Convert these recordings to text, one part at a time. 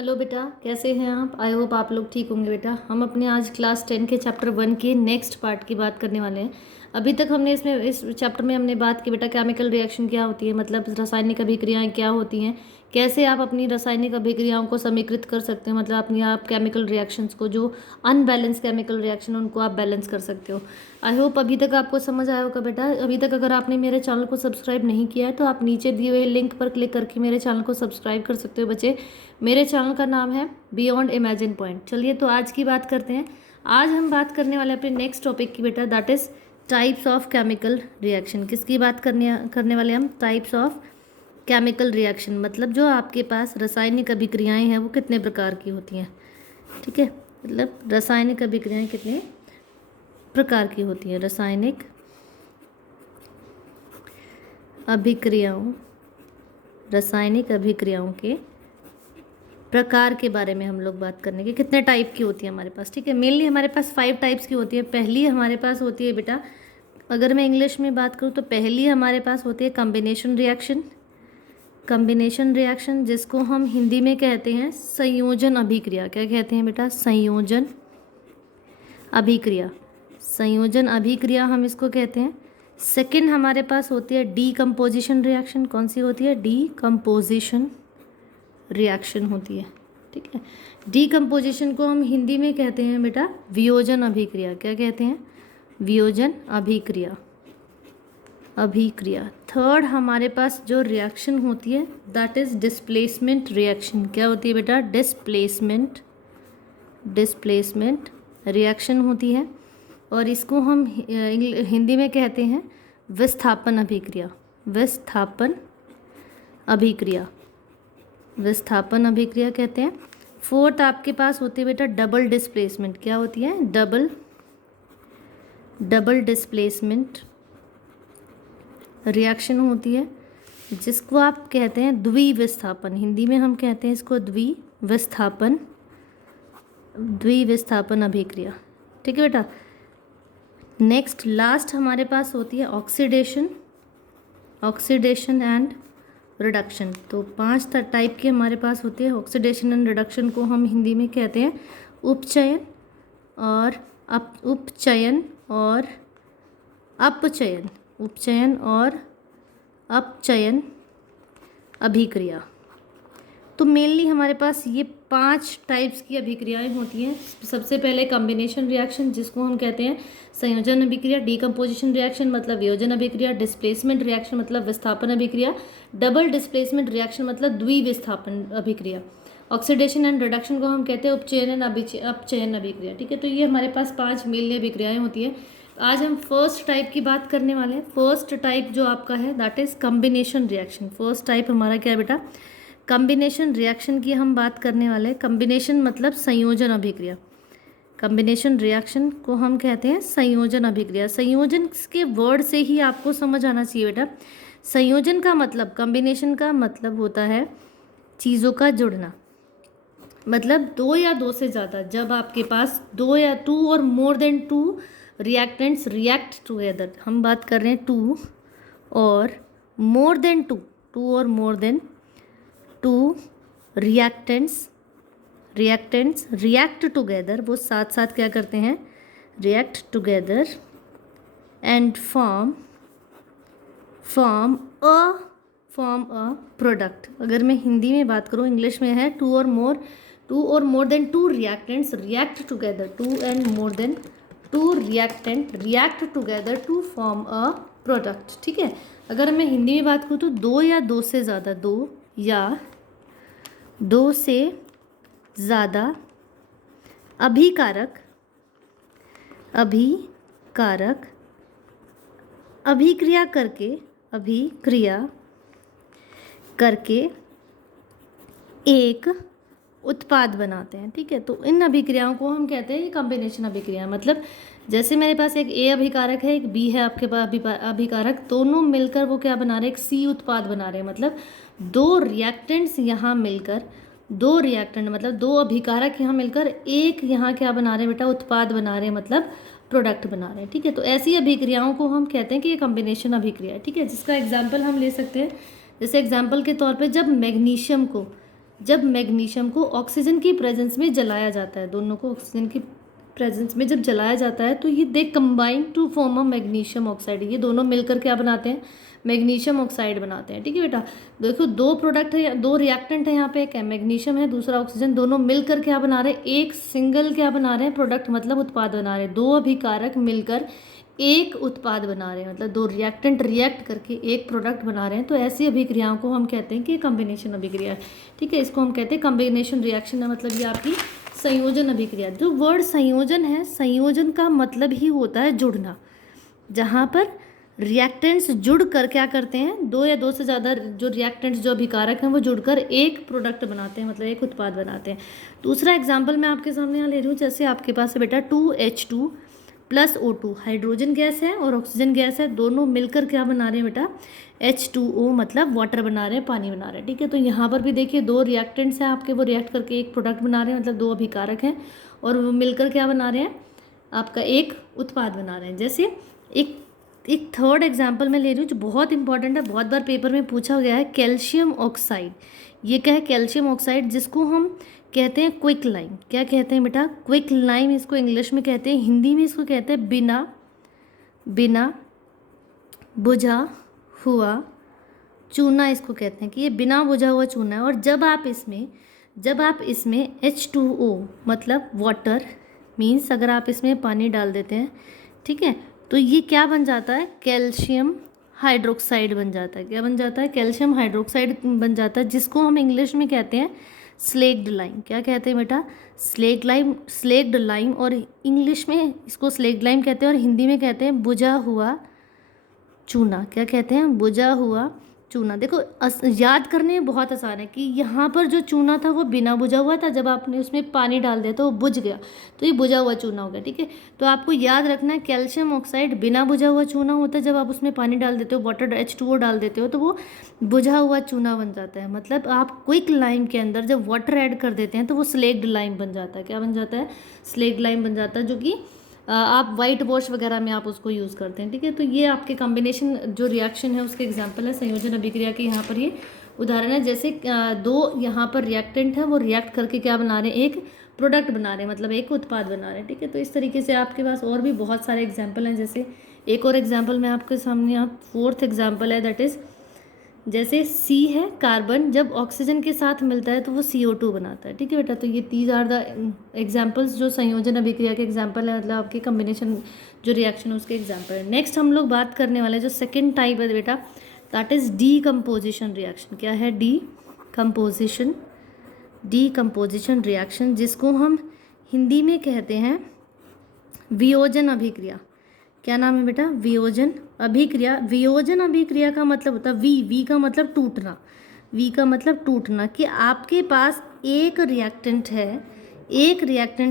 Hello बेटा, कैसे हैं आप? आई होप आप लोग ठीक होंगे बेटा। हम अपने आज क्लास 10 के चैप्टर 1 के नेक्स्ट पार्ट की बात करने वाले हैं। अभी तक हमने इस चैप्टर में हमने बात की बेटा केमिकल रिएक्शन क्या होती है, मतलब रासायनिक अभिक्रियाएं क्या होती हैं, कैसे आप अपनी रासायनिक अभिक्रियाओं को समीकृत कर सकते हो, मतलब अपनी आप केमिकल रिएक्शंस को, जो अनबैलेंस केमिकल रिएक्शन उनको आप बैलेंस कर सकते हो। आई होप अभी तक आपको समझ आया होगा बेटा। अभी तक अगर आपने मेरे चैनल को सब्सक्राइब नहीं किया है तो आप नीचे दिए हुए लिंक पर क्लिक करके मेरे चैनल को सब्सक्राइब कर सकते हो बच्चे। मेरे चैनल का नाम है बियॉन्ड इमेजिन पॉइंट। चलिए तो आज की बात करते हैं। आज हम बात करने वाले अपने नेक्स्ट टॉपिक की बेटा, that is types of chemical reaction. किसकी बात करने वाले हम? टाइप्स ऑफ केमिकल रिएक्शन, मतलब जो आपके पास रासायनिक अभिक्रियाएं हैं वो कितने प्रकार की होती हैं। ठीक है, मतलब रासायनिक अभिक्रियाएं कितने प्रकार की होती हैं। रासायनिक अभिक्रियाओं के प्रकार के बारे में हम लोग बात करने के, कितने टाइप की होती है हमारे पास। ठीक है, मेनली हमारे पास 5 टाइप्स की होती है। पहली हमारे पास होती है बेटा, अगर मैं इंग्लिश में बात करूँ तो पहली हमारे पास होती है कॉम्बिनेशन रिएक्शन, जिसको हम हिंदी में कहते हैं संयोजन अभिक्रिया। क्या कहते हैं बेटा? संयोजन अभिक्रिया हम इसको कहते हैं। सेकंड हमारे पास होती है डीकम्पोजिशन रिएक्शन। कौन सी होती है? डीकम्पोजिशन रिएक्शन होती है। ठीक है, डीकम्पोजिशन को हम हिंदी में कहते हैं बेटा वियोजन अभिक्रिया। क्या कहते हैं? वियोजन अभिक्रिया। थर्ड हमारे पास जो रिएक्शन होती है दैट इज डिस्प्लेसमेंट रिएक्शन। क्या होती है बेटा? डिस्प्लेसमेंट रिएक्शन होती है, और इसको हम हिंदी में कहते हैं विस्थापन अभिक्रिया कहते हैं। फोर्थ आपके पास होती है बेटा डबल डिस्प्लेसमेंट। क्या होती है? डबल डिस्प्लेसमेंट रिएक्शन होती है, जिसको आप कहते हैं द्विविस्थापन। हिंदी में हम कहते हैं इसको द्विविस्थापन अभिक्रिया। ठीक है बेटा। नेक्स्ट लास्ट हमारे पास होती है ऑक्सीडेशन एंड रिडक्शन। तो 5 टाइप की हमारे पास होती है। ऑक्सीडेशन एंड रिडक्शन को हम हिंदी में कहते हैं उपचयन और अपचयन अभिक्रिया। तो मेनली हमारे पास ये 5 टाइप्स की अभिक्रियाएं होती हैं। सबसे पहले कॉम्बिनेशन रिएक्शन, जिसको हम कहते हैं संयोजन अभिक्रिया। डीकम्पोजिशन रिएक्शन मतलब वियोजन अभिक्रिया। डिस्प्लेसमेंट रिएक्शन मतलब विस्थापन अभिक्रिया। डबल डिस्प्लेसमेंट रिएक्शन मतलब द्विविस्थापन अभिक्रिया। ऑक्सीडेशन एंड रिडक्शन को हम कहते हैं उपचयन एंड अपचयन अभिक्रिया। ठीक है, तो ये हमारे पास 5 मेनली अभिक्रियाएं होती है। आज हम फर्स्ट टाइप की बात करने वाले हैं। फर्स्ट टाइप जो आपका है that is combination reaction. First type हमारा क्या है बेटा? कॉम्बिनेशन रिएक्शन की हम बात करने वाले हैं। कॉम्बिनेशन मतलब संयोजन अभिक्रिया। कॉम्बिनेशन रिएक्शन को हम कहते हैं संयोजन अभिक्रिया। संयोजन के वर्ड से ही आपको समझ आना चाहिए बेटा। संयोजन का मतलब, कॉम्बिनेशन का मतलब होता है चीज़ों का जुड़ना, मतलब 2 या 2 से ज़्यादा। जब आपके पास 2 या 2 और more than 2 reactants react together, हम बात कर रहे हैं 2 और more than 2 reactants react together, वो साथ साथ क्या करते हैं? React together and form a product. अगर मैं हिंदी में बात करूँ, इंग्लिश में है 2 और more than 2 reactants react together. 2 and more than 2 reactant react together to form a product. ठीक है, अगर मैं हिंदी में बात करूँ तो 2 या 2 से ज़्यादा, 2 या 2 से ज़्यादा अभिकारक अभिक्रिया करके एक उत्पाद बनाते हैं। ठीक है, तो इन अभिक्रियाओं को हम कहते हैं कॉम्बिनेशन अभिक्रिया। मतलब जैसे मेरे पास एक ए अभिकारक है, एक बी है आपके पास अभिकारक, दोनों मिलकर वो क्या बना रहे हैं? एक सी उत्पाद बना रहे हैं। मतलब 2 रिएक्टेंट्स यहाँ मिलकर, 2 रिएक्टेंट मतलब 2 अभिकारक यहाँ मिलकर एक यहाँ क्या बना रहे हैं बेटा? उत्पाद बना रहे हैं, मतलब प्रोडक्ट बना रहे हैं। ठीक है, तो ऐसी अभिक्रियाओं को हम कहते हैं कि ये कॉम्बिनेशन अभिक्रिया है। ठीक है, जिसका एग्जाम्पल हम ले सकते हैं। जैसे एग्जाम्पल के तौर पे जब मैग्नीशियम को जब मैग्नीशियम को ऑक्सीजन की प्रेजेंस में जलाया जाता है, दोनों को ऑक्सीजन की प्रेजेंस में जब जलाया जाता है तो ये they combine to form a magnesium oxide, ये दोनों मिलकर क्या बनाते हैं, मैग्नीशियम ऑक्साइड बनाते हैं। ठीक है बेटा, देखो दो प्रोडक्ट है, दो रिएक्टेंट है यहाँ पे, एक है मैग्नीशियम है, दूसरा ऑक्सीजन, दोनों मिलकर क्या बना रहे हैं, एक सिंगल क्या बना रहे हैं, प्रोडक्ट मतलब उत्पाद बना रहे हैं। दो अभिकारक मिलकर एक उत्पाद बना रहे हैं, मतलब दो रिएक्टेंट रिएक्ट करके एक प्रोडक्ट बना रहे हैं। तो ऐसी अभिक्रियाओं को हम कहते हैं कि कॉम्बिनेशन अभिक्रिया है। ठीक है, इसको हम कहते हैं कॉम्बिनेशन रिएक्शन है, मतलब ये आपकी संयोजन अभिक्रिया। जो वर्ड संयोजन है, संयोजन का मतलब ही होता है जुड़ना, जहाँ पर रिएक्टेंट्स जुड़कर क्या करते हैं, दो या दो से ज़्यादा जो रिएक्टेंट्स जो अभिकारक हैं वो जुड़कर एक प्रोडक्ट बनाते हैं, मतलब एक उत्पाद बनाते हैं। दूसरा एग्जाम्पल मैं आपके सामने यहाँ ले रही हूँ, जैसे आपके पास है बेटा 2H2 plus O2, hydrogen gas है और ऑक्सीजन गैस है, दोनों मिलकर क्या बना रहे हैं बेटा, H2O, मतलब वाटर बना रहे हैं, पानी बना रहे हैं। ठीक है, तो यहाँ पर भी देखिए दो रिएक्टेंट्स हैं आपके, वो रिएक्ट करके एक प्रोडक्ट बना रहे हैं, मतलब दो अभिकारक हैं और वो मिलकर क्या बना रहे हैं, आपका एक उत्पाद बना रहे हैं। जैसे एक थर्ड एग्जाम्पल मैं ले रही हूँ जो बहुत इंपॉर्टेंट है, बहुत बार पेपर में पूछा गया है, कैल्शियम ऑक्साइड। ये क्या है, कैल्शियम ऑक्साइड, जिसको हम कहते हैं क्विक लाइम। क्या कहते हैं बेटा, क्विक लाइम इसको इंग्लिश में कहते हैं, हिंदी में इसको कहते हैं बिना बुझा हुआ चूना, इसको कहते हैं कि ये बिना बुझा हुआ चूना है। और जब आप इसमें H2O मतलब वाटर मीन्स अगर आप इसमें पानी डाल देते हैं, ठीक है, तो ये क्या बन जाता है, कैल्शियम हाइड्रोक्साइड बन जाता है। क्या बन जाता है, कैल्शियम हाइड्रोक्साइड बन जाता है, जिसको हम इंग्लिश में कहते हैं स्लेक्ड लाइम। क्या कहते हैं बेटा, स्लेक्ड लाइम, और इंग्लिश में इसको स्लेक्ड लाइम कहते हैं और हिंदी में कहते हैं बुझा हुआ चूना। क्या कहते हैं, बुझा हुआ चूना। देखो याद करने में बहुत आसान है कि यहाँ पर जो चूना था वो बिना बुझा हुआ था, जब आपने उसमें पानी डाल दिया तो वो बुझ गया, तो ये बुझा हुआ चूना हो गया। ठीक है, तो आपको याद रखना है कैल्शियम ऑक्साइड बिना बुझा हुआ चूना होता है, जब आप उसमें पानी डाल देते हो, वाटर H2O डाल देते हो, तो वो बुझा हुआ चूना बन जाता है। मतलब आप क्विक लाइम के अंदर जब वाटर ऐड कर देते हैं तो वो स्लेक्ड लाइम बन जाता है। क्या बन जाता है, स्लेक्ड लाइम बन जाता है, जो कि आप वाइट वॉश वगैरह में आप उसको यूज़ करते हैं। ठीक है, तो ये आपके कॉम्बिनेशन जो रिएक्शन है उसके एग्जांपल है, संयोजन अभिक्रिया के यहाँ पर ये उदाहरण है। जैसे दो यहाँ पर रिएक्टेंट है, वो रिएक्ट करके क्या बना रहे हैं, एक प्रोडक्ट बना रहे हैं, मतलब एक उत्पाद बना रहे हैं। ठीक है, तो इस तरीके से आपके पास और भी बहुत सारे एग्जाम्पल हैं। जैसे एक और एग्जाम्पल मैं आपके सामने, यहाँ फोर्थ एग्जाम्पल है, दैट इज़ जैसे C है कार्बन, जब ऑक्सीजन के साथ मिलता है तो वो CO2 बनाता है। ठीक है बेटा, तो ये 3 आर द एग्जाम्पल्स जो संयोजन अभिक्रिया के एग्जाम्पल है, मतलब आपके कम्बिनेशन जो रिएक्शन है उसके एग्जाम्पल है। नेक्स्ट हम लोग बात करने वाले जो सेकेंड टाइप है बेटा, दैट इज़ डीकम्पोजिशन रिएक्शन। क्या है, डीकम्पोजिशन रिएक्शन, जिसको हम हिंदी में कहते हैं वियोजन अभिक्रिया। क्या नाम है बेटा, वियोजन अभिक्रिया। वियोजन अभिक्रिया का मतलब होता है वी का मतलब टूटना, कि आपके पास एक रिएक्टेंट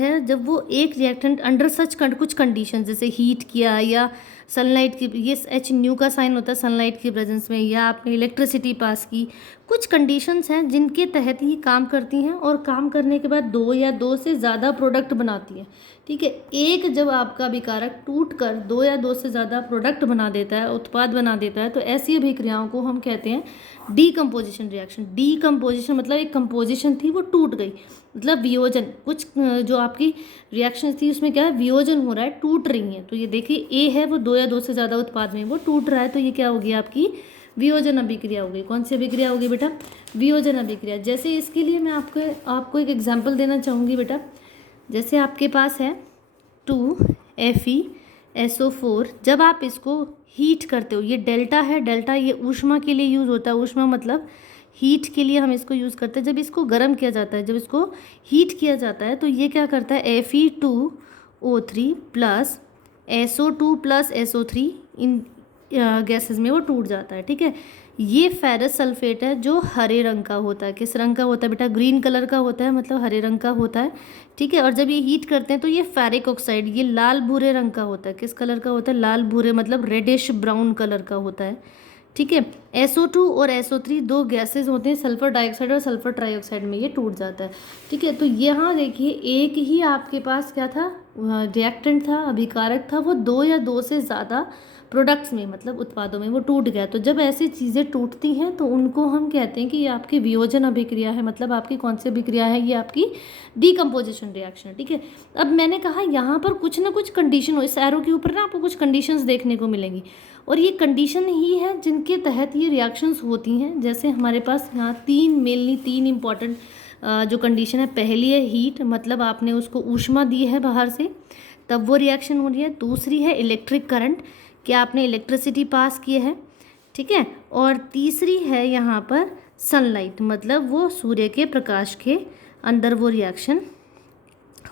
है, जब वो एक रिएक्टेंट अंडर सच कुछ कंडीशन, जैसे हीट किया या सनलाइट की, ये H का साइन होता है सनलाइट की प्रेजेंस में, या आपने इलेक्ट्रिसिटी पास की, कुछ कंडीशंस हैं जिनके तहत ही काम करती हैं, और काम करने के बाद दो या दो से ज़्यादा प्रोडक्ट बनाती हैं। ठीक है, एक जब आपका अभिकारक टूट कर दो या दो से ज़्यादा प्रोडक्ट बना देता है, उत्पाद बना देता है, तो ऐसी अभिक्रियाओं को हम कहते हैं डीकम्पोजिशन रिएक्शन। डीकम्पोजिशन मतलब एक कंपोजिशन थी वो टूट गई, मतलब वियोजन, कुछ जो आपकी रिएक्शन थी उसमें क्या है, वियोजन हो रहा है, टूट रही है। तो ये देखिए ए है, वो दो या दो से ज़्यादा उत्पाद में वो टूट रहा है, तो ये क्या होगी, आपकी वियोजन अभिक्रिया होगी। कौन सी अभिक्रिया होगी बेटा, वियोजन अभिक्रिया। जैसे इसके लिए मैं आपको एक एग्जाम्पल देना चाहूँगी बेटा। जैसे आपके पास है 2FeSO4, जब आप इसको हीट करते हो, ये डेल्टा है, डेल्टा ये ऊष्मा के लिए यूज़ होता है, ऊष्मा मतलब हीट के लिए हम इसको यूज़ करते हैं। जब इसको गर्म किया जाता है, जब इसको हीट किया जाता है, तो ये क्या करता है, Fe2O3 plus SO2 plus SO3 इन गैसेस में वो टूट जाता है। ठीक है, ये फेरस सल्फेट है जो हरे रंग का होता है। किस रंग का होता है बेटा, ग्रीन कलर का होता है, मतलब हरे रंग का होता है। ठीक है, और जब ये हीट करते हैं तो ये फेरिक ऑक्साइड, ये लाल भूरे रंग का होता है। किस कलर का होता है, लाल भूरे मतलब रेडिश ब्राउन कलर का होता है। ठीक है, SO2 और SO3 दो गैसेज होते हैं, सल्फर डाइऑक्साइड और सल्फर ट्राइऑक्साइड में ये टूट जाता है। ठीक है, तो यहाँ देखिए एक ही आपके पास क्या था, रिएक्टेंट था, अभिकारक था, वो दो या दो से ज़्यादा प्रोडक्ट्स में, मतलब उत्पादों में वो टूट गया। तो जब ऐसी चीज़ें टूटती हैं तो उनको हम कहते हैं कि ये आपकी वियोजन अभिक्रिया है। मतलब आपकी कौन सी अभिक्रिया है, ये आपकी डीकम्पोजिशन रिएक्शन। ठीक है, अब मैंने कहा यहाँ पर कुछ ना कुछ कंडीशन हो, इस एरो के ऊपर ना आपको कुछ कंडीशंस देखने को मिलेंगी, और ये कंडीशन ही है जिनके तहत ये रिएक्शंस होती हैं। जैसे हमारे पास यहाँ तीन इंपॉर्टेंट जो कंडीशन है, पहली है हीट, मतलब आपने उसको ऊष्मा दी है बाहर से तब वो रिएक्शन हो रही है। दूसरी है इलेक्ट्रिक करंट, कि आपने इलेक्ट्रिसिटी पास की है। ठीक है, और तीसरी है यहाँ पर सनलाइट, मतलब वो सूर्य के प्रकाश के अंदर वो रिएक्शन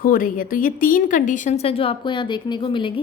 हो रही है। तो ये 3 कंडीशंस हैं जो आपको यहाँ देखने को मिलेगी।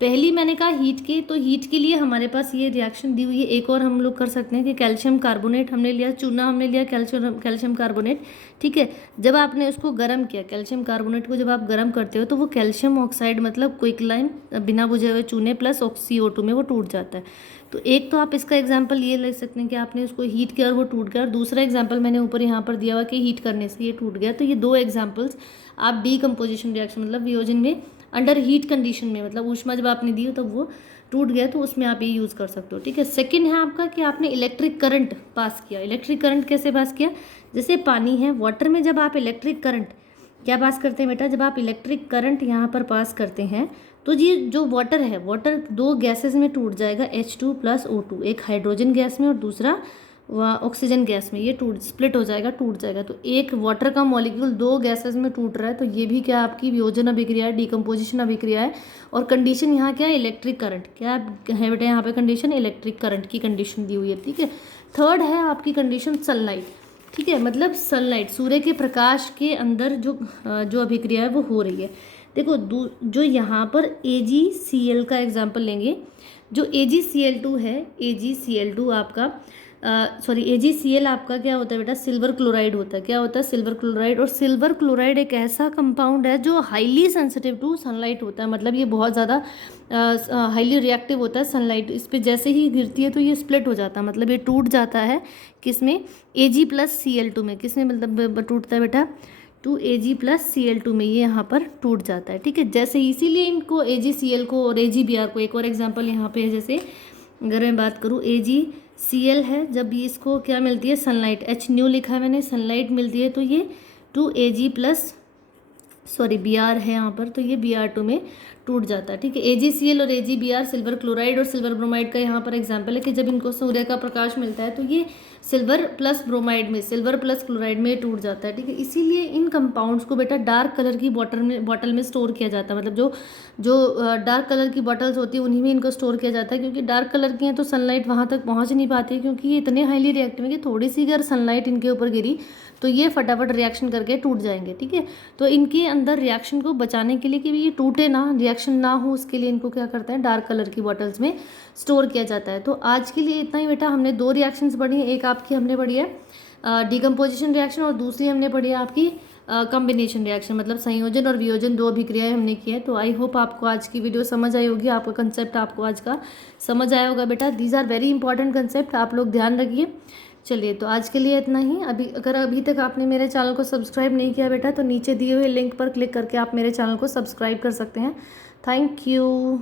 पहली मैंने कहा हीट के, तो हीट के लिए हमारे पास ये रिएक्शन दी हुई है। एक और हम लोग कर सकते हैं कि कैल्शियम कार्बोनेट हमने लिया, चूना हमने लिया, कैल्शियम कार्बोनेट। ठीक है, जब आपने उसको गर्म किया, कैल्शियम कार्बोनेट को जब आप गर्म करते हो तो वो कैल्शियम ऑक्साइड, मतलब क्विकलाइन बिना बुझे हुए चूने प्लस CO2 में वो टूट जाता है। तो एक तो आप इसका एग्जाम्पल ये ले सकते हैं कि आपने उसको हीट किया और वो टूट गया, और दूसरा एग्जाम्पल मैंने ऊपर यहाँ पर दिया हुआ कि हीट करने से ये टूट गया। तो ये 2 एग्जाम्पल्स आप डीकम्पोजिशन रिएक्शन, मतलब वियोजन में अंडर हीट कंडीशन में, मतलब ऊष्मा जब आपने दी हो तब वो टूट गया, तो उसमें आप ये यूज़ कर सकते हो। ठीक है, सेकंड है आपका कि आपने इलेक्ट्रिक करंट पास किया। इलेक्ट्रिक करंट कैसे पास किया, जैसे पानी है, वाटर में जब आप इलेक्ट्रिक करंट क्या पास करते हैं बेटा, जब आप इलेक्ट्रिक करंट यहाँ पर पास करते हैं तो ये जो वाटर है, वाटर 2 गैसेस में टूट जाएगा, H2 + O2, एक हाइड्रोजन गैस में और दूसरा ऑक्सीजन गैस में, ये स्प्लिट हो जाएगा, टूट जाएगा। तो एक वाटर का मॉलिक्यूल 2 गैसेस में टूट रहा है, तो ये भी क्या आपकी वियोजन अभिक्रिया है, डीकम्पोजिशन अभिक्रिया है। और कंडीशन यहाँ क्या है, इलेक्ट्रिक करंट। क्या है बेटा यहाँ पे कंडीशन, इलेक्ट्रिक करंट की कंडीशन दी हुई है। ठीक है, थर्ड है आपकी कंडीशन सनलाइट। ठीक है, मतलब सनलाइट, सूर्य के प्रकाश के अंदर जो अभिक्रिया है वो हो रही है। देखो जो यहाँ पर AgCl का एग्जाम्पल लेंगे, जो AgCl2 है, AgCl2 आपका AgCl आपका क्या होता है बेटा, सिल्वर क्लोराइड होता है। क्या होता है, सिल्वर क्लोराइड। और सिल्वर क्लोराइड एक ऐसा कंपाउंड है जो हाईली सेंसिटिव टू सनलाइट होता है, मतलब ये बहुत ज़्यादा हाईली रिएक्टिव होता है सनलाइट। इस पर जैसे ही गिरती है तो ये स्प्लिट हो जाता है, मतलब ये टूट जाता है किसमें, Ag+Cl2 में। किसमें मतलब टूटता है बेटा, 2Ag+Cl2 में ये यहाँ पर टूट जाता है। ठीक है, जैसे इसीलिए इनको AgCl को और AgBr को, एक और एग्जांपल यहाँ पे है, जैसे अगर मैं बात करूँ AgCl है, जब ये इसको क्या मिलती है, सनलाइट, H लिखा है मैंने, सनलाइट मिलती है तो ये 2Br है यहाँ पर, तो ये Br2 में टूट जाता है। ठीक है, AgCl और AgBr सिल्वर क्लोराइड और सिल्वर ब्रोमाइड का यहाँ पर एग्जाम्पल है कि जब इनको सूर्य का प्रकाश मिलता है तो ये सिल्वर प्लस ब्रोमाइड में, सिल्वर प्लस क्लोराइड में टूट जाता है। ठीक है, इसीलिए इन कंपाउंड्स को बेटा डार्क कलर की बॉटल में स्टोर किया जाता है। मतलब जो डार्क कलर की बॉटल्स होती है उन्हीं में इनको स्टोर किया जाता है, क्योंकि डार्क कलर की हैं तो सनलाइट वहाँ तक पहुँच नहीं पाती है, क्योंकि ये इतने हाईली रिएक्टिव है कि थोड़ी सी अगर सनलाइट इनके ऊपर गिरी तो ये फटाफट रिएक्शन करके टूट जाएंगे। ठीक है, तो इनके अंदर रिएक्शन को बचाने के लिए कि ये टूटे ना, रिएक्शन ना हो, उसके लिए इनको क्या करते हैं, डार्क कलर की बॉटल्स में स्टोर किया जाता है। तो आज के लिए इतना ही बेटा। हमने 2 रिएक्शंस पढ़ी हैं, एक आपकी हमने पढ़ी है डीकम्पोजिशन रिएक्शन और दूसरी हमने पढ़ी है आपकी कॉम्बिनेशन रिएक्शन, मतलब संयोजन और वियोजन, 2 अभिक्रियाएं हमने की है। तो आई होप आपको आज की वीडियो समझ आई होगी, आपका कंसेप्ट आपको आज का समझ आया होगा बेटा। These are very important concept, आप लोग ध्यान रखिए। चलिए, तो आज के लिए इतना ही। अगर अभी तक आपने मेरे चैनल को सब्सक्राइब नहीं किया बेटा, तो नीचे दिए हुए लिंक पर क्लिक करके आप मेरे चैनल को सब्सक्राइब कर सकते हैं। Thank you.